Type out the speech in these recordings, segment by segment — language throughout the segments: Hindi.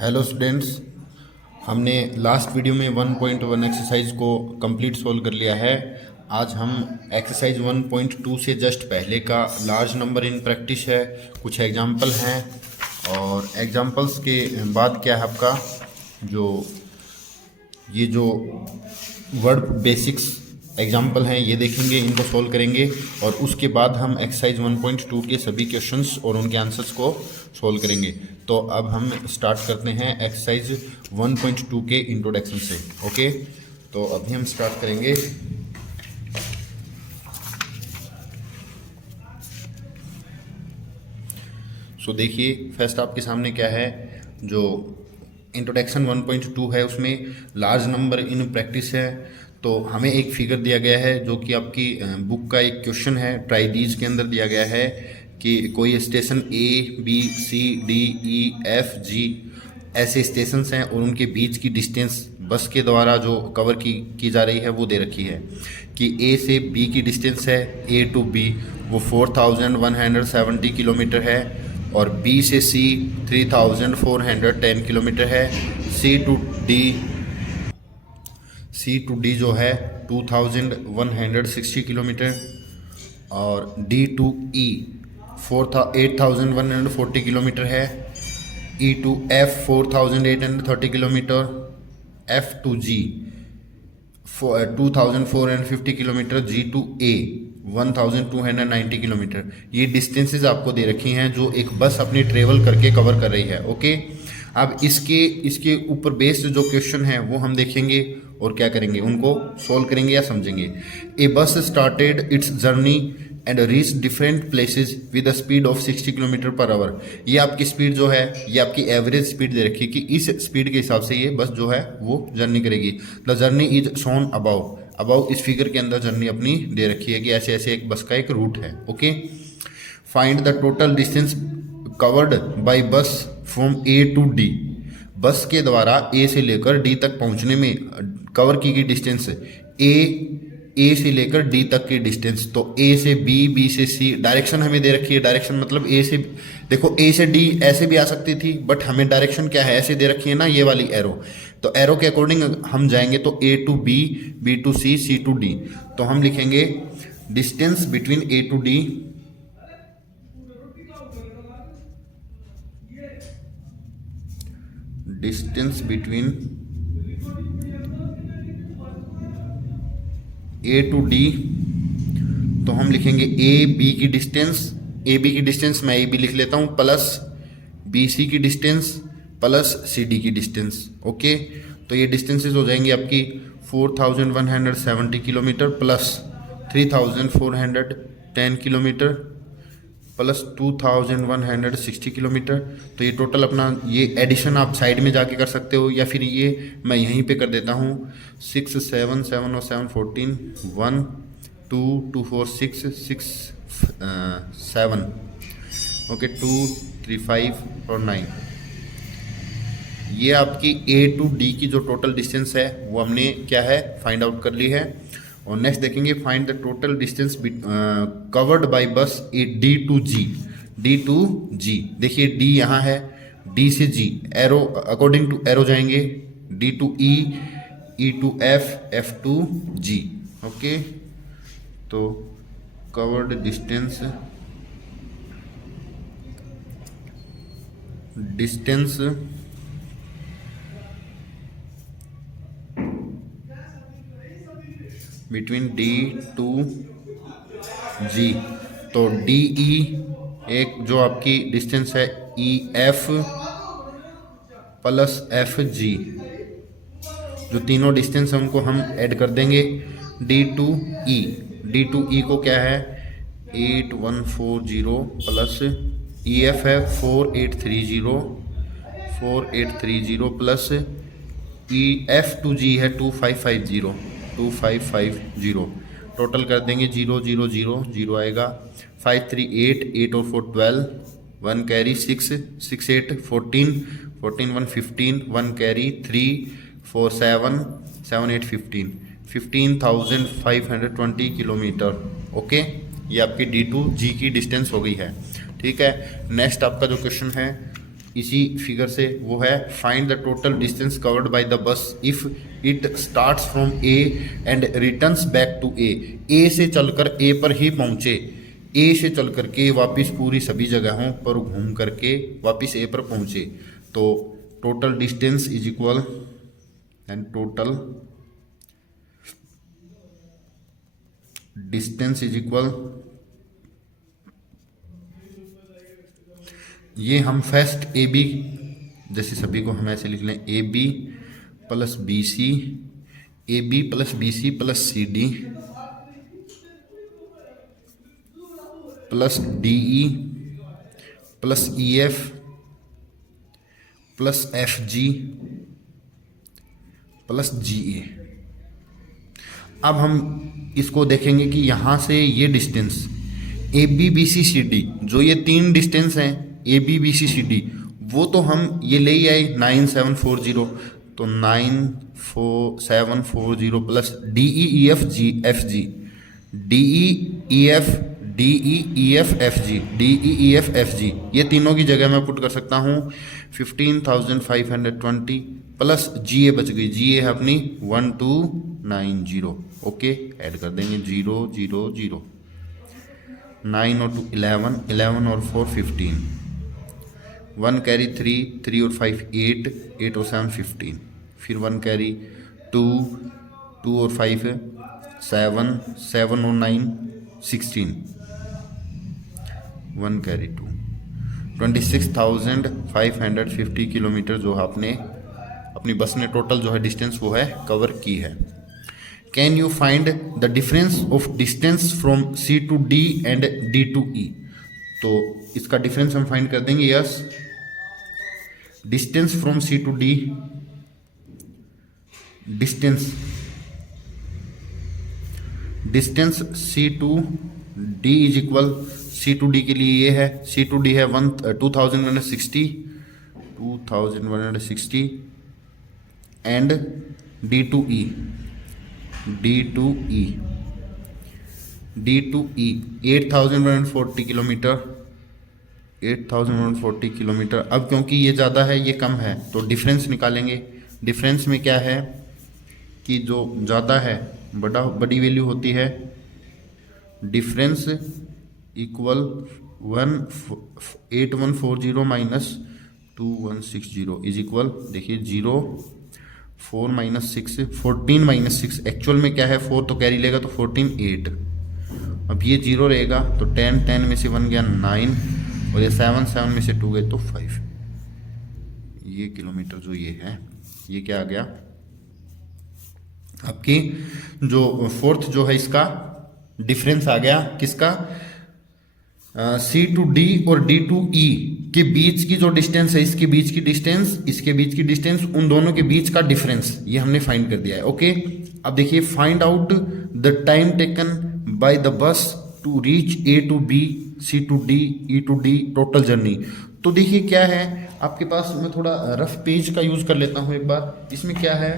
हेलो स्टूडेंट्स, हमने लास्ट वीडियो में 1.1 एक्सरसाइज को कंप्लीट सोल्व कर लिया है। आज हम एक्सरसाइज 1.2 से जस्ट पहले का लार्ज नंबर इन प्रैक्टिस है, कुछ एग्जाम्पल हैं और एग्जाम्पल्स के बाद क्या है आपका जो वर्ड बेसिक्स एग्जाम्पल हैं ये देखेंगे, इनको सोल्व करेंगे और उसके बाद हम एक्सरसाइज 1.2 के सभी क्वेश्चंस और उनके आंसर्स को सोल्व करेंगे। तो अब हम स्टार्ट करते हैं एक्सरसाइज 1.2 के इंट्रोडक्शन से। ओके, तो अभी हम स्टार्ट करेंगे। सो देखिए, फर्स्ट आपके सामने क्या है, जो इंट्रोडक्शन 1.2 है उसमें लार्ज नंबर इन प्रैक्टिस है। तो हमें एक फिगर दिया गया है जो कि आपकी बुक का एक क्वेश्चन है, ट्राई दीज के अंदर दिया गया है कि कोई station A, B, C, D, E, F, G ऐसे स्टेशंस हैं और उनके बीच की डिस्टेंस बस के द्वारा जो कवर की जा रही है वो दे रखी है कि A से B की डिस्टेंस है, A टू B वो 4170 किलोमीटर है और B से C 3410 किलोमीटर है, C टू D जो है 2160 किलोमीटर और D टू E 8140 किलोमीटर है, E to F 4830 kilometre, F to G 2450 kilometre, G to A 1290 kilometre. ये डिस्टेंसेस आपको दे रखी हैं जो एक बस अपनी ट्रेवल करके कवर कर रही है। ओके, अब इसके ऊपर बेस्ड जो क्वेश्चन है वो हम देखेंगे और क्या करेंगे, उनको सोल्व करेंगे या समझेंगे। ए बस started it's journey and reach different places with a speed of 60 kilometre per hour. ये आपकी स्पीड जो है, ये आपकी एवरेज स्पीड दे रखी है कि इस स्पीड के हिसाब से ये बस जो है वो जर्नी करेगी। The journey is shown above इस फिगर के अंदर जर्नी अपनी दे रखी है कि ऐसे ऐसे एक बस का एक रूट है। Okay, find the total distance covered by बस फ्रॉम A टू D। बस के द्वारा A से लेकर D तक पहुंचने में कवर की गई डिस्टेंस A से लेकर D तक की डिस्टेंस। तो A से B, B से C, डायरेक्शन हमें दे रखी है। डायरेक्शन मतलब A से, देखो A से D ऐसे भी आ सकती थी बट हमें डायरेक्शन क्या है, ऐसे दे रखी है ना, ये वाली एरो। तो एरो के अकॉर्डिंग हम जाएंगे तो A to B, B to C, C to D। तो हम लिखेंगे distance between A to D distance between A to D। तो हम लिखेंगे AB की डिस्टेंस, AB की डिस्टेंस मैं AB लिख लेता हूं, प्लस BC की डिस्टेंस प्लस CD की डिस्टेंस। ओके, तो ये डिस्टेंसेस हो जाएंगी आपकी 4170 kilometre plus 3410 kilometre plus 2160 kilometre. तो ये टोटल अपना, ये एडिशन आप साइड में जाके कर सकते हो या फिर ये मैं यहीं पे कर देता हूँ। 6 7 7 और 7 14 1 2 2 4 6 6 7 ओके 2 3 5 और 9। ये आपकी A टू D की जो टोटल डिस्टेंस है वो हमने क्या है फाइंड आउट कर ली है। और नेक्स्ट देखेंगे, find the total distance covered by bus A D to G। देखिए D यहाँ है, D से G arrow according to arrow जाएंगे, D to E, E to F, F to G। Okay, तो covered distance between D to G। तो DE एक जो आपकी डिस्टेंस है EF प्लस FG, जो तीनों डिस्टेंस है उनको हम ऐड कर देंगे। D टू E को क्या है 8140 प्लस EF है 4830 प्लस EF टू G है 2550। टोटल कर देंगे 0 0 0 0 आएगा, 5 3 8 8 और 4 12, 1 कैरी 6 6 8 14 14 1 15, 1 कैरी 3 4 7 7 8 15 15,520 किलोमीटर। ओके, ये आपकी D टू G की डिस्टेंस हो गई है। ठीक है, नेक्स्ट आपका जो क्वेश्चन है इसी फिगर से वो है find the total distance covered by the bus if it starts from A and returns back to A से चलकर ए पर ही पहुंचे, ए से चल करके वापस पूरी सभी जगहों पर घूम करके वापस ए पर पहुंचे, तो total distance is equal and total distance is equal, ये हम फर्स्ट ए बी जैसे सभी को हम ऐसे लिख लें, A B plus B C, A B plus B C plus C D plus D E plus E F plus F G plus G A. अब हम इसको देखेंगे कि यहाँ से ये distance A B B C C D, जो ये तीन डिस्टेंस हैं A B B C C D, वो तो हम ये ले ही आए 9740, तो 9740 प्लस डी ई E F G F G, D E E F D E E F F G, D E E F F G, ये तीनों की जगह मैं पुट कर सकता हूँ 15,520 प्लस जी ए बच गई, जी ए है अपनी 1290। ओके, ऐड कर देंगे 0 0 0, 9 और 2 11, 11 और 4 15, 1 कैरी 3, 3 और 5 8, 8 और 7 15, फिर 1 कैरी 2, 2 और 5 7, 7 और 9 16, 1 कैरी 2, 26,550 किलोमीटर जो आपने अपनी बस ने टोटल जो है डिस्टेंस वो है कवर की है। Can you find the difference of distance from C to D and D to E, तो इसका डिफरेंस हम फाइंड कर देंगे। Yes, distance from C to D, distance C to D is equal, C to D के लिए ये है, सी टू डी है 2160 and D to E 8,140 kilometre, 8,140 kilometre. अब क्योंकि ये ज़्यादा है ये कम है तो डिफरेंस निकालेंगे। डिफरेंस में क्या है कि जो ज़्यादा है बड़ी वैल्यू होती है, difference equal 8140 minus 2160 is equal, देखिए 0 4 माइनस 6 14 माइनस 6, एक्चुअल में क्या है 4 तो कैरी लेगा तो 14 8, अब ये 0 रहेगा तो 10 10 में से 1 गया 9 और ये 7 7 में से 2 गए तो 5, ये किलोमीटर जो ये है ये क्या आ गया आपकी जो फोर्थ जो है इसका डिफरेंस आ गया किसका, सी टू डी और डी टू ई के बीच की जो डिस्टेंस है, इसके बीच की डिस्टेंस, इसके बीच की डिस्टेंस, उन दोनों के बीच का डिफरेंस ये हमने फाइंड कर दिया है। ओके, अब देखिए find out the time taken by the bus to reach A to B C to D E to D total journey. तो देखिए क्या है आपके पास, मैं थोड़ा रफ पेज का यूज कर लेता हूँ एक बार। इसमें क्या है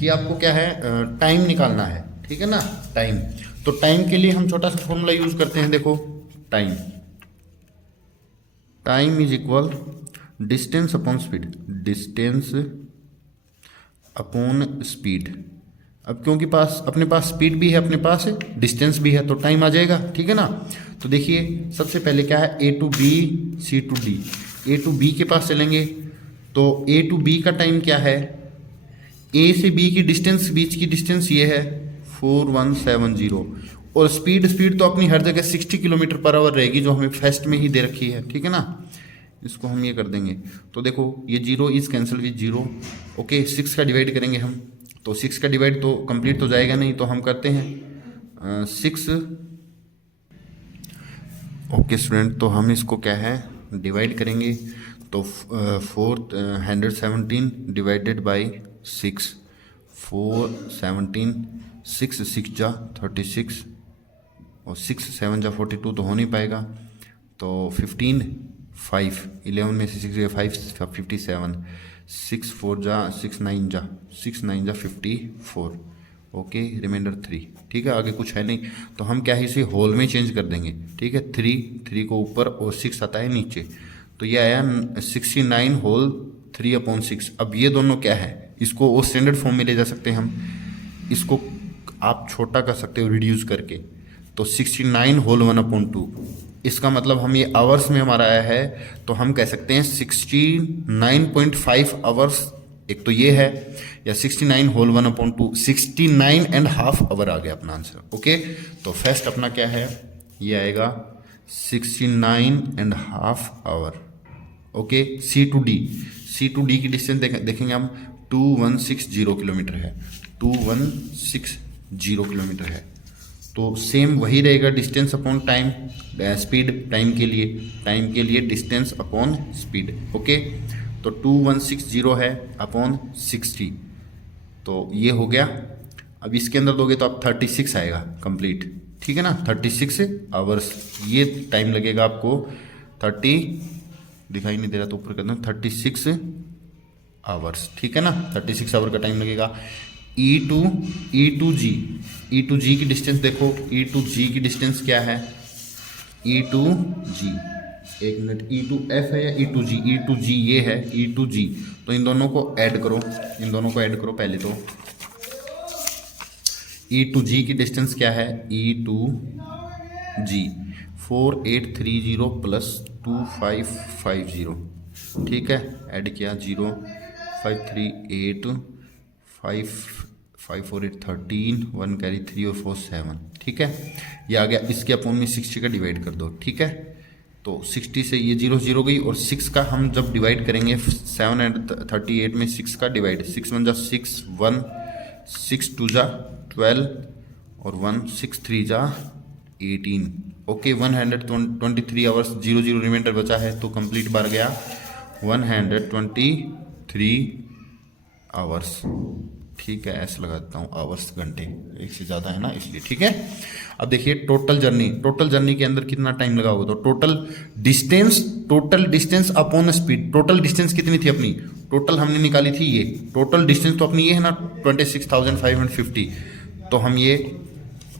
कि आपको क्या है टाइम निकालना है, ठीक है ना, टाइम। तो टाइम के लिए हम छोटा सा फॉर्मूला यूज करते हैं, देखो time is equal distance upon speed, distance upon speed. अब क्योंकि अपने पास स्पीड भी है, अपने पास डिस्टेंस भी है, तो टाइम आ जाएगा, ठीक है ना। तो देखिए सबसे पहले क्या है, A to B C to D, A to B के पास चलेंगे तो ए टू बी का टाइम क्या है, ए से बी की डिस्टेंस, बीच की डिस्टेंस ये है 4170, और स्पीड तो अपनी हर जगह 60 किलोमीटर पर आवर रहेगी जो हमें फर्स्ट में ही दे रखी है, ठीक है ना। इसको हम ये कर देंगे तो देखो ये 0 इज कैंसिल विद 0। ओके, 6 का डिवाइड करेंगे हम, तो 6 का डिवाइड तो कंप्लीट तो जाएगा नहीं, तो हम करते हैं 6। ओके स्टूडेंट, तो हम इसको क्या है डिवाइड करेंगे, तो 417 डिवाइडेड बाई 6, 417, 6 6 जा 36 और 6 7 जा 42 तो हो नहीं पाएगा, तो 15 5 11 में से 6 5 57, 6 4 जा 6 9 जा 54। ओके, रिमाइंडर 3, ठीक है, आगे कुछ है नहीं, तो हम क्या है इसे होल में चेंज कर देंगे, ठीक है। 3 को ऊपर और 6 आता है नीचे, तो तो ये आया 69/3/6। अब ये दोनों क्या है, इसको वो स्टैंडर्ड फॉर्म में ले जा सकते हैं हम, इसको आप छोटा कर सकते हो रिड्यूस करके, तो 69/1/2। इसका मतलब हम ये आवर्स में हमारा आया है, तो हम कह सकते हैं 69.5 आवर्स, एक तो ये है, या 69/1/2, 69.5 आवर आ गया अपना आंसर। ओके, तो फर्स्ट अपना क्या है, ये आएगा 69.5 hour. Okay, C to D की डिस्टेंस देखेंगे हम 2160 किलोमीटर है, 2160 किलोमीटर है। तो सेम वही रहेगा, distance upon time, speed time के लिए डिस्टेंस अपॉन स्पीड। ओके, तो 2160 है अपॉन 60, तो ये हो गया। अब इसके अंदर दोगे तो आप 36 आएगा कंप्लीट, ठीक है ना, 36 आवर्स ये टाइम लगेगा आपको। 30 दिखाई नहीं दे रहा तो ऊपर करना, 36 आवर्स, ठीक है ना, 36 आवर का टाइम लगेगा। ई टू जी की डिस्टेंस देखो, ई टू जी की डिस्टेंस क्या है, ई टू जी, एक मिनट, ई टू एफ है या ई टू जी, ई टू जी ये है, ई टू जी, तो इन दोनों को ऐड करो, पहले तो ई टू जी की डिस्टेंस क्या है, ई टू जी 4830 प्लस 2550, ठीक है, ऐड किया 0538 548 13 1 कैरी 3 और 4 7, ठीक है, ये आ गया। इसके अपॉन में 60 का डिवाइड कर दो, ठीक है, तो 60 से ये 0 गई, और 6 का हम जब डिवाइड करेंगे 7 एंड 38 में 6 का डिवाइड, 6 1 जा 6 1, 6 2 जा 12 और 1 6 3 जा 18। ओके, 123 आवर्स, 0 रिमाइंडर बचा है, तो कंप्लीट बार गया 123 आवर्स, ठीक है, ऐसे लगा देता हूँ आवर्स, घंटे, एक से ज़्यादा है ना इसलिए, ठीक है। अब देखिए टोटल जर्नी के अंदर कितना टाइम लगा होगा, तो total distance upon speed, total distance कितनी थी अपनी, टोटल हमने निकाली थी ये, टोटल डिस्टेंस तो अपनी ये है ना 26,550, तो हम ये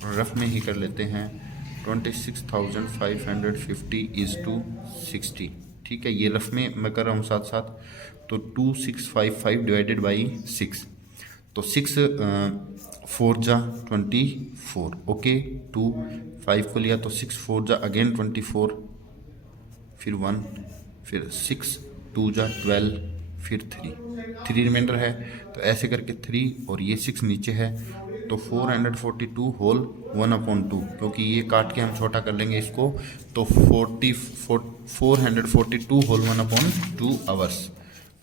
रफ में ही कर लेते हैं, 26,550 इज टू 60, ठीक है, ये रफ में मैं कर रहा हूँ साथ साथ, तो 2655 डिवाइडेड बाई 6, तो 6 4 जा 24, ओके, 2 5 को लिया तो 6 4 जा अगेन 24, फिर 1, फिर 6 2 जा 12, फिर 3 रिमाइंडर है, तो ऐसे करके 3 और ये 6 नीचे है, तो 442/1/2, क्योंकि ये काट के हम छोटा कर लेंगे इसको, तो 442/1/2 आवर्स,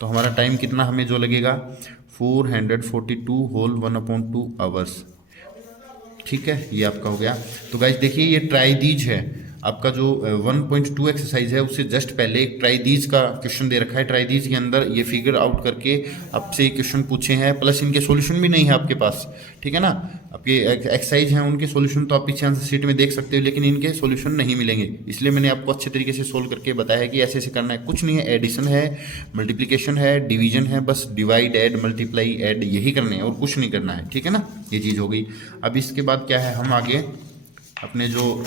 तो हमारा टाइम कितना हमें जो लगेगा 442/1/2 आवर्स, ठीक है, ये आपका हो गया। तो गाइस देखिए ये ट्राई दीज है, आपका जो 1.2 एक्सरसाइज है उससे जस्ट पहले एक ट्राई दीज का क्वेश्चन दे रखा है, ट्राई दीज के अंदर ये फिगर आउट करके आपसे ये क्वेश्चन पूछे हैं, प्लस इनके सॉल्यूशन भी नहीं है आपके पास, ठीक है ना, आपके एक्सरसाइज हैं उनके सॉल्यूशन तो आप पीछे आंसर शीट में देख सकते हो, लेकिन इनके सॉल्यूशन नहीं मिलेंगे, इसलिए मैंने आपको अच्छे तरीके से सोल्व करके बताया है कि ऐसे ऐसे करना है, कुछ नहीं है, एडिशन है, मल्टीप्लिकेशन है, डिवीजन है, बस डिवाइड ऐड मल्टीप्लाई ऐड यही करने हैं और कुछ नहीं करना है, ठीक है ना, ये चीज़ हो गई। अब इसके बाद क्या है, हम आगे अपने जो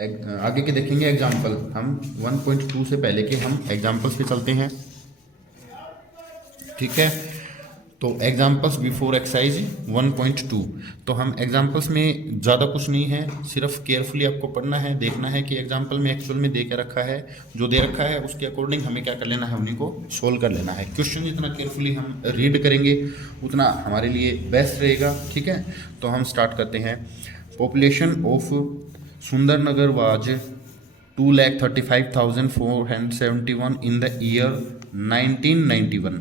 आगे के देखेंगे एग्जाम्पल, हम 1.2 से पहले के हम एग्जाम्पल्स पे चलते हैं, ठीक है, तो एग्जाम्पल्स बिफोर एक्सरसाइज 1.2, तो हम एग्जाम्पल्स में ज़्यादा कुछ नहीं है, सिर्फ केयरफुली आपको पढ़ना है, देखना है कि एग्जाम्पल में एक्चुअल में दे के रखा है, जो दे रखा है उसके अकॉर्डिंग हमें क्या कर लेना है, उन्हीं को सोल्व कर लेना है। क्वेश्चन जितना केयरफुली हम रीड करेंगे उतना हमारे लिए बेस्ट रहेगा, ठीक है। तो हम स्टार्ट करते हैं। Population of Sundarnagar was 2,35,471 in the year 1991.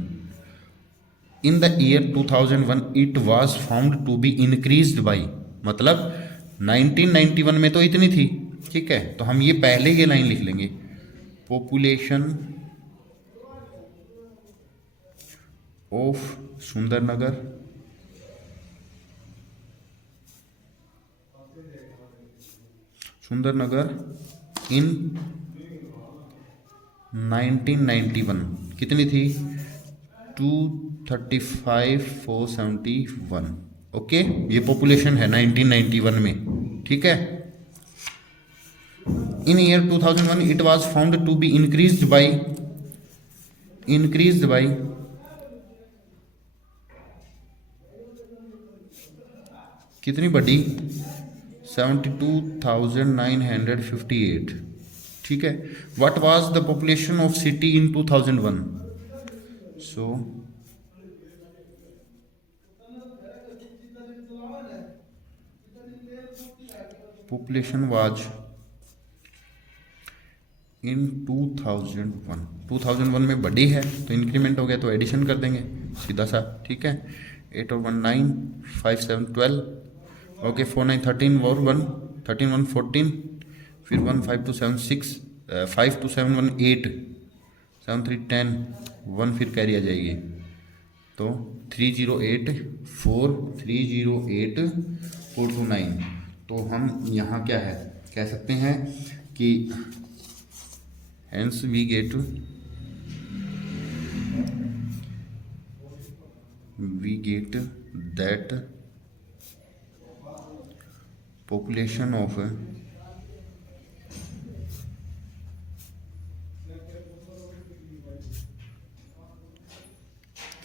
In the year 2001 it was found to be increased by, मतलब 1991 में तो इतनी थी, ठीक है, तो हम ये पहले ये लाइन लिख लेंगे, पॉपुलेशन ऑफ सुंदरनगर इन 1991 कितनी थी, 235,471, ओके, ये पॉपुलेशन है 1991 में, ठीक है। in year 2001 it was found to be increased by कितनी बढ़ी 72,958। ठीक है। What was the population of city in 2001? So population was in 2001 में बढ़ी है तो इंक्रीमेंट हो गया तो एडिशन कर देंगे सीधा सा। ठीक है। 8 और 1 9, 5 7 12, ओके 4 9 13 और 1 13 1 14, फिर 1 5 2 7 6, 5 2 7 1 8, 7 3 10, 1 फिर कैरी आ जाएगी तो 308 4 308 429। तो हम यहाँ क्या है कह सकते हैं कि hence we get that population of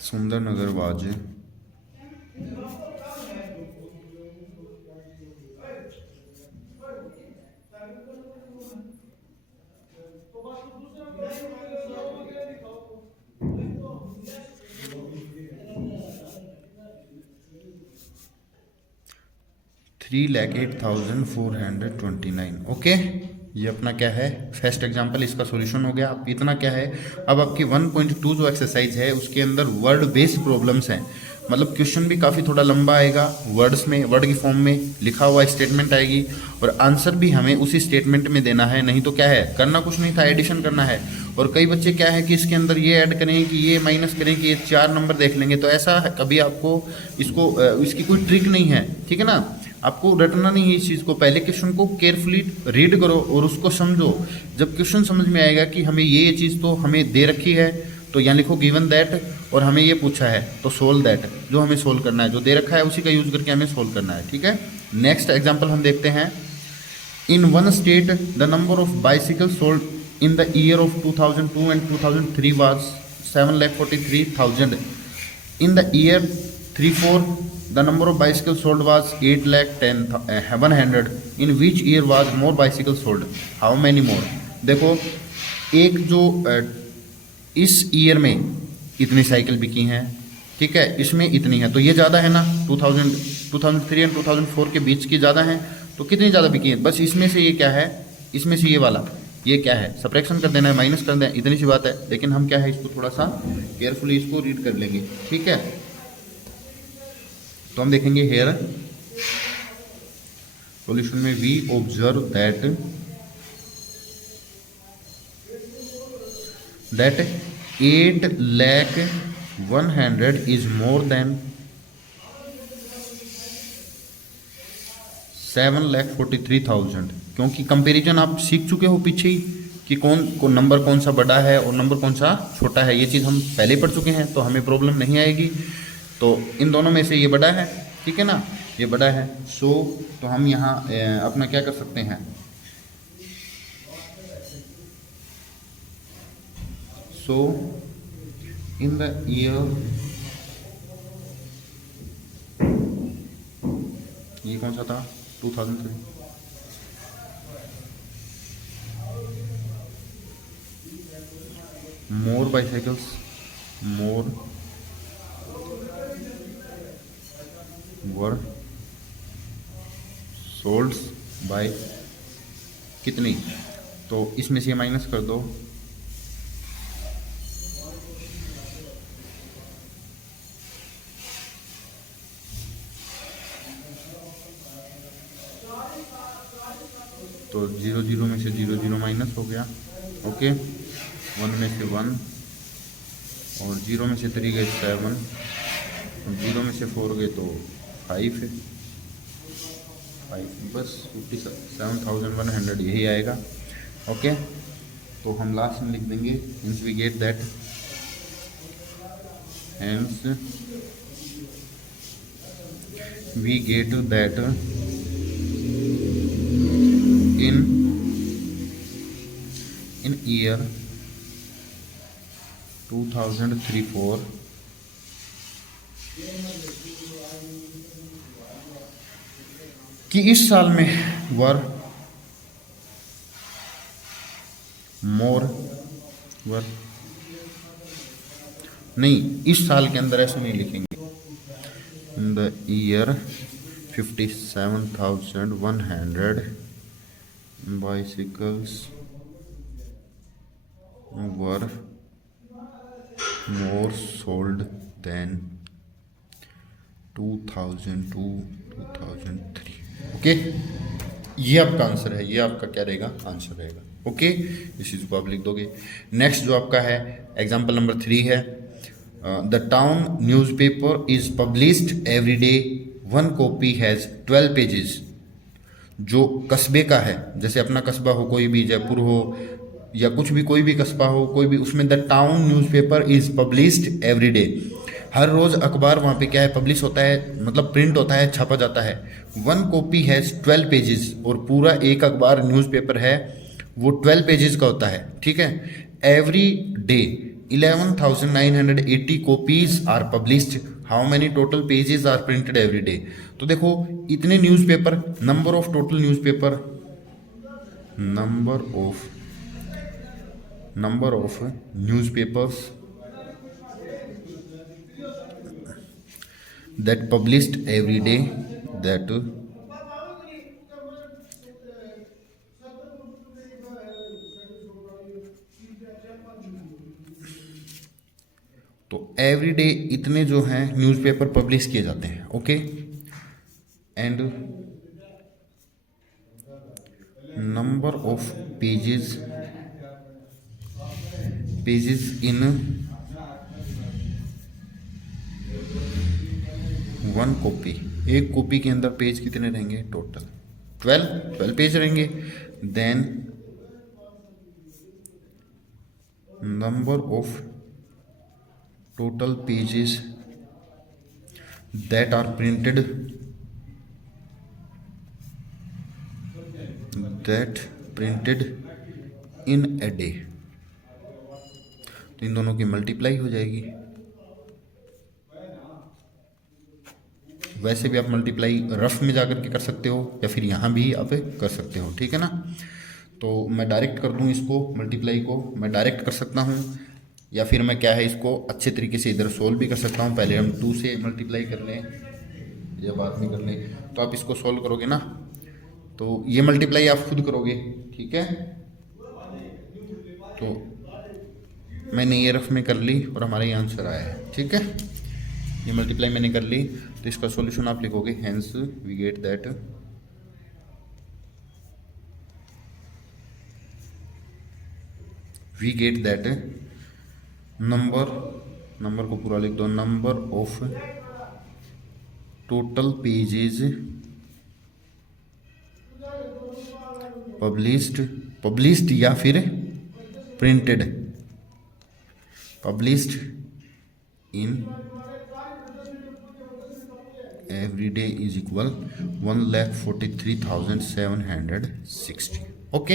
Sundarnagar was 3,08,429। Okay, ये अपना क्या है फर्स्ट एग्जांपल, इसका सॉल्यूशन हो गया। अब इतना क्या है, अब आपकी 1.2 जो एक्सरसाइज है उसके अंदर वर्ड बेस्ड प्रॉब्लम्स हैं, मतलब क्वेश्चन भी काफ़ी थोड़ा लंबा आएगा, वर्ड्स में वर्ड की फॉर्म में लिखा हुआ स्टेटमेंट आएगी और आंसर भी हमें उसी स्टेटमेंट में देना है। नहीं तो क्या है, करना कुछ नहीं था, एडिशन करना है। और कई बच्चे क्या है कि इसके अंदर ये ऐड करें कि ये माइनस करें कि ये 4 नंबर देख लेंगे, तो ऐसा है कभी आपको इसकी कोई ट्रिक नहीं है। ठीक है ना, आपको रटना नहीं है इस चीज़ को, पहले क्वेश्चन को केयरफुली रीड करो और उसको समझो। जब क्वेश्चन समझ में आएगा कि हमें ये चीज़ तो हमें दे रखी है, तो यहाँ लिखो गिवन दैट, और हमें ये पूछा है तो सोल्व दैट, जो हमें सोल्व करना है, जो दे रखा है उसी का यूज़ करके हमें सोल्व करना है। ठीक है, नेक्स्ट एग्जाम्पल हम देखते हैं। In one state the number of bicycle sold in the year of 2002 and 2003 was 7,43,000। In the year 3-4 the number of bicycles sold was 8,10,100. in which year was more bicycles sold? how many more? देखो, एक जो इस ईयर में इतनी साइकिल बिकी हैं, ठीक है, इसमें इतनी है, तो ये ज़्यादा है ना, 2003 एंड 2004 के बीच की ज़्यादा है, तो कितनी ज़्यादा बिकी है? बस इसमें से ये क्या है, इसमें से ये वाला ये क्या है, सब्ट्रैक्शन कर देना है, माइनस कर देना है, इतनी सी बात है। लेकिन हम क्या है, इसको थोड़ा सा केयरफुली इसको रीड कर लेंगे। ठीक है, तो हम देखेंगे हेयर सॉल्यूशन में we observe that 8,01,000 is more than 7,43,000। क्योंकि कंपैरिजन आप सीख चुके हो पीछे ही कि कौन नंबर कौन सा बड़ा है और नंबर कौन सा छोटा है, ये चीज़ हम पहले पढ़ चुके हैं, तो हमें प्रॉब्लम नहीं आएगी। तो इन दोनों में से ये बड़ा है, ठीक है ना, ये बड़ा है। तो हम यहाँ अपना क्या कर सकते हैं, इन द ईयर, ये कौन सा था, 2003, मोर बाइसाइकल्स वर सोल्ड बाय कितनी, तो इसमें से माइनस कर दो, तो 0 में से 0 माइनस हो गया। ओके, 1 में से 1 और 0 में से 3 गए 7, 0 में से 4 गए तो 5 है, 5 बस 57,100 यही आएगा। ओके, तो हम लास्ट में लिख देंगे hence we get that, hence we get that in in year 2003-4 कि इस साल में वर मोर वर नहीं, इस साल के अंदर ऐसे नहीं लिखेंगे। In the year 57,100 bicycles were more sold than 2002-2003। Okay, ये आपका आंसर है, ये आपका क्या रहेगा, आंसर रहेगा। ओके, इस चीज़ को आप लिख दोगे। नेक्स्ट जो आपका है एग्जाम्पल नंबर 3 है, the town newspaper is published every day, one copy has 12 pages. जो कस्बे का है, जैसे अपना कस्बा हो, कोई भी जयपुर हो या कुछ भी, कोई भी कस्बा हो, कोई भी, उसमें the town newspaper is published every day, हर रोज़ अखबार वहाँ पे क्या है, पब्लिश होता है, मतलब प्रिंट होता है, छापा जाता है। वन कॉपी हैज़ 12 पेजेस, और पूरा एक अखबार न्यूज़पेपर है वो 12 पेजेस का होता है, ठीक है। Every day 11,980 copies are published, how many total pages are printed every day. तो देखो इतने newspaper, number of total newspaper, number of newspapers that published every day, that तो एवरी डे इतने जो हैं न्यूज़पेपर पब्लिश किए जाते हैं। Okay, and number of pages in one copy, एक कॉपी के अंदर पेज कितने रहेंगे, टोटल 12 पेज रहेंगे। Then number of total pages that are printed in a day, तो इन दोनों की मल्टीप्लाई हो जाएगी। वैसे भी आप मल्टीप्लाई रफ में जाकर के कर सकते हो, या फिर यहाँ भी आप कर सकते हो, ठीक है ना। तो मैं डायरेक्ट कर दूँ इसको, मल्टीप्लाई को मैं डायरेक्ट कर सकता हूँ, या फिर मैं क्या है इसको अच्छे तरीके से इधर सोल्व भी कर सकता हूँ। पहले हम 2 से मल्टीप्लाई कर लें या बाद में कर लें, तो आप इसको सोल्व करोगे ना, तो ये मल्टीप्लाई आप खुद करोगे, ठीक है। तो मैंने ये रफ में कर ली और हमारा ये आंसर आया है, ठीक है। ये मल्टीप्लाई मैंने कर ली, तो इसका सॉल्यूशन आप लिखोगे, hence we get that number को पूरा लिख दो, number of total pages published या फिर printed, published in every day is equal 1,43,760। Okay,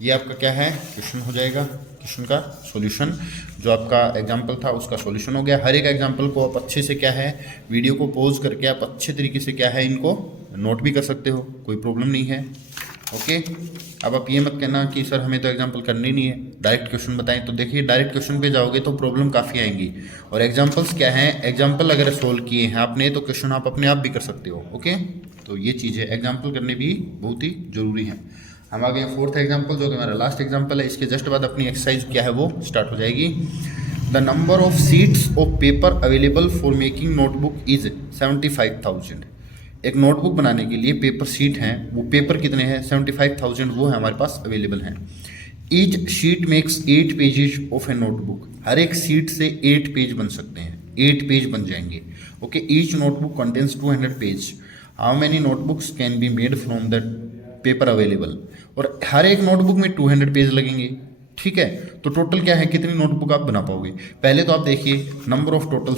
ये आपका क्या है, क्वेश्चन हो जाएगा। क्वेश्चन का सॉल्यूशन जो आपका एग्जाम्पल था उसका सॉल्यूशन हो गया। हर एक एग्जाम्पल को आप अच्छे से क्या है, वीडियो को पॉज करके आप अच्छे तरीके से क्या है इनको नोट भी कर सकते हो, कोई प्रॉब्लम नहीं है। ओके, अब आप ये मत कहना कि सर हमें तो एग्जाम्पल करनी नहीं है, डायरेक्ट क्वेश्चन बताएं। तो देखिए डायरेक्ट क्वेश्चन पे जाओगे तो प्रॉब्लम काफ़ी आएंगी, और एग्जाम्पल्स क्या हैं, एग्जाम्पल अगर सोल्व किए हैं आपने तो क्वेश्चन आप अपने आप भी कर सकते हो। ओके, तो ये चीज़ है, एग्जाम्पल करने भी बहुत ही ज़रूरी है। हम आ गए 4th एग्जाम्पल जो कि हमारा लास्ट एग्जाम्पल है। इसके जस्ट बाद अपनी एक्सरसाइज क्या है वो स्टार्ट हो जाएगी। The number of seats of paper available for making notebook is 75,000। एक नोटबुक बनाने के लिए पेपर सीट हैं, वो पेपर कितने हैं, 75,000 वो है हमारे पास अवेलेबल हैं। Each sheet makes 8 pages of a notebook, हर एक सीट से 8 पेज बन सकते हैं, 8 पेज बन जाएंगे। Okay, each notebook contains 200 page, how many notebooks can be made from the paper available, और हर एक नोटबुक में 200 पेज लगेंगे, ठीक है। तो टोटल क्या है, कितनी नोटबुक आप बना पाओगे। पहले तो आप देखिए नंबर ऑफ टोटल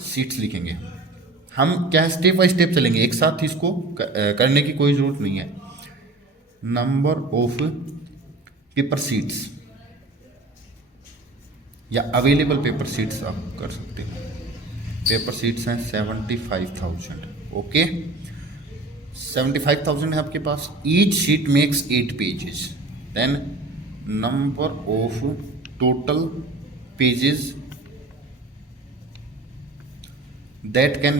सीट्स लिखेंगे। हम क्या है स्टेप बाय स्टेप चलेंगे, एक साथ इसको करने की कोई ज़रूरत नहीं है। नंबर ऑफ पेपर शीट्स या अवेलेबल पेपर शीट्स आप कर सकते हो। पेपर शीट्स हैं 75,000। ओके, 75,000 है आपके पास। Each sheet makes 8 pages, then number of total pages that can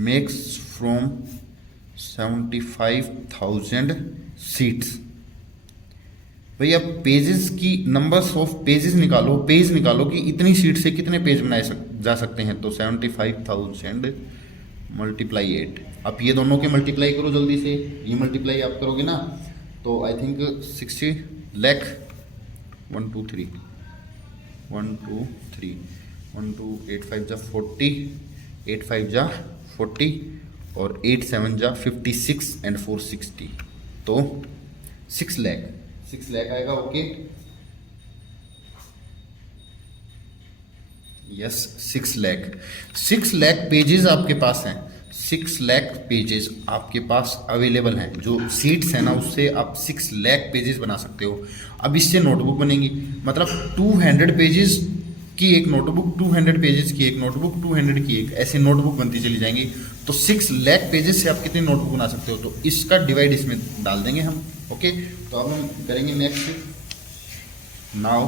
makes from 75,000 sheets. भाई अब पेजेस की नंबर्स ऑफ पेजेस निकालो, पेज निकालो कि इतनी सीट से कितने पेज बनाए जा सकते हैं। तो 75,000 मल्टीप्लाई 8। अब ये दोनों के मल्टीप्लाई करो जल्दी से, ये मल्टीप्लाई आप करोगे ना तो आई थिंक 60 लाख। 1 2 3 1 2 3 1 2 8 5 जा 40, 8 5 जा 40 और 8 7 जा 56 एंड 4 60। तो 6 लाख आएगा। ओके, यस 6 लाख पेजेस आपके पास हैं। 6 लाख पेजेस आपके पास अवेलेबल हैं। जो सीट्स है ना उससे आप 6 लाख पेजेस बना सकते हो। अब इससे नोटबुक बनेगी, मतलब 200 पेजेस की एक नोटबुक, 200 पेजेस की एक नोटबुक, 200 की एक, ऐसी नोटबुक बनती चली जाएंगी। तो 6 लाख पेजेस से आप कितनी नोटबुक बना सकते हो, तो इसका डिवाइड इसमें डाल देंगे हम। ओके, तो अब हम करेंगे नेक्स्ट। नाउ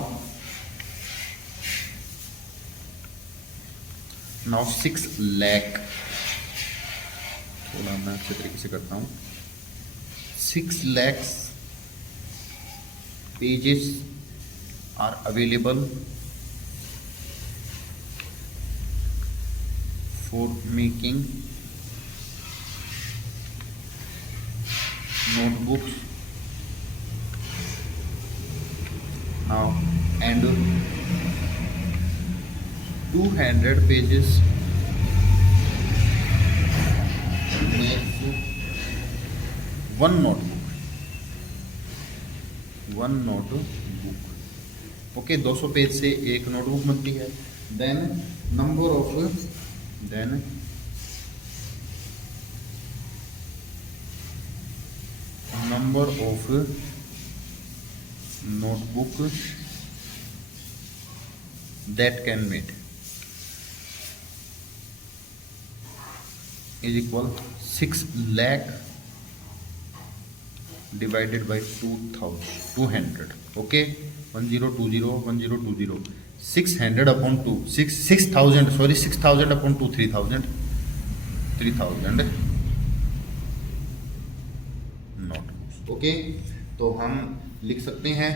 6 लाख, थोड़ा मैं अच्छे तरीके से करता हूँ। 6 lakh pages are available for making notebooks now, and 200 pages makes one notebook। Okay, 200 page से एक नोटबुक बनती है। Then number of notebook that can made is equal 6 lakh divided by 200। okay, 1020 600 upon 2 6000 sorry 6000 upon 2 3000 notebooks. Okay, तो हम लिख सकते हैं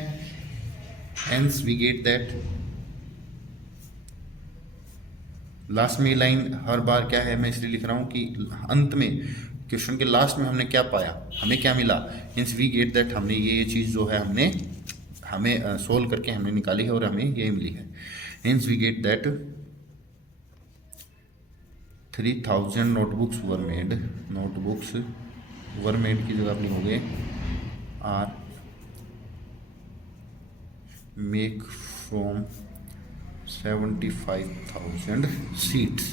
hence we get that। Last में लाइन हर बार क्या है, मैं इसलिए लिख रहा हूँ कि अंत में क्वेश्चन के लास्ट में हमने क्या पाया, हमें क्या मिला। hence we get that, हमने ये चीज़ जो है हमें सोल्व करके हमने निकाली है और हमें ये मिली है। hence we get that 3000 notebooks were made की जगह अपनी हो गए are make from 75,000 sheets.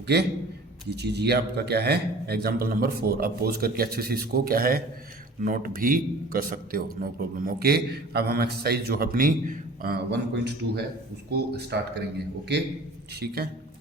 Okay, ये चीज़ ये आपका क्या है, एग्जाम्पल नंबर 4। अब पोज करके अच्छे से इसको क्या है नोट भी कर सकते हो, नो प्रॉब्लम। ओके, अब हम एक्सरसाइज जो अपनी 1.2 है उसको स्टार्ट करेंगे। ओके, ठीक है।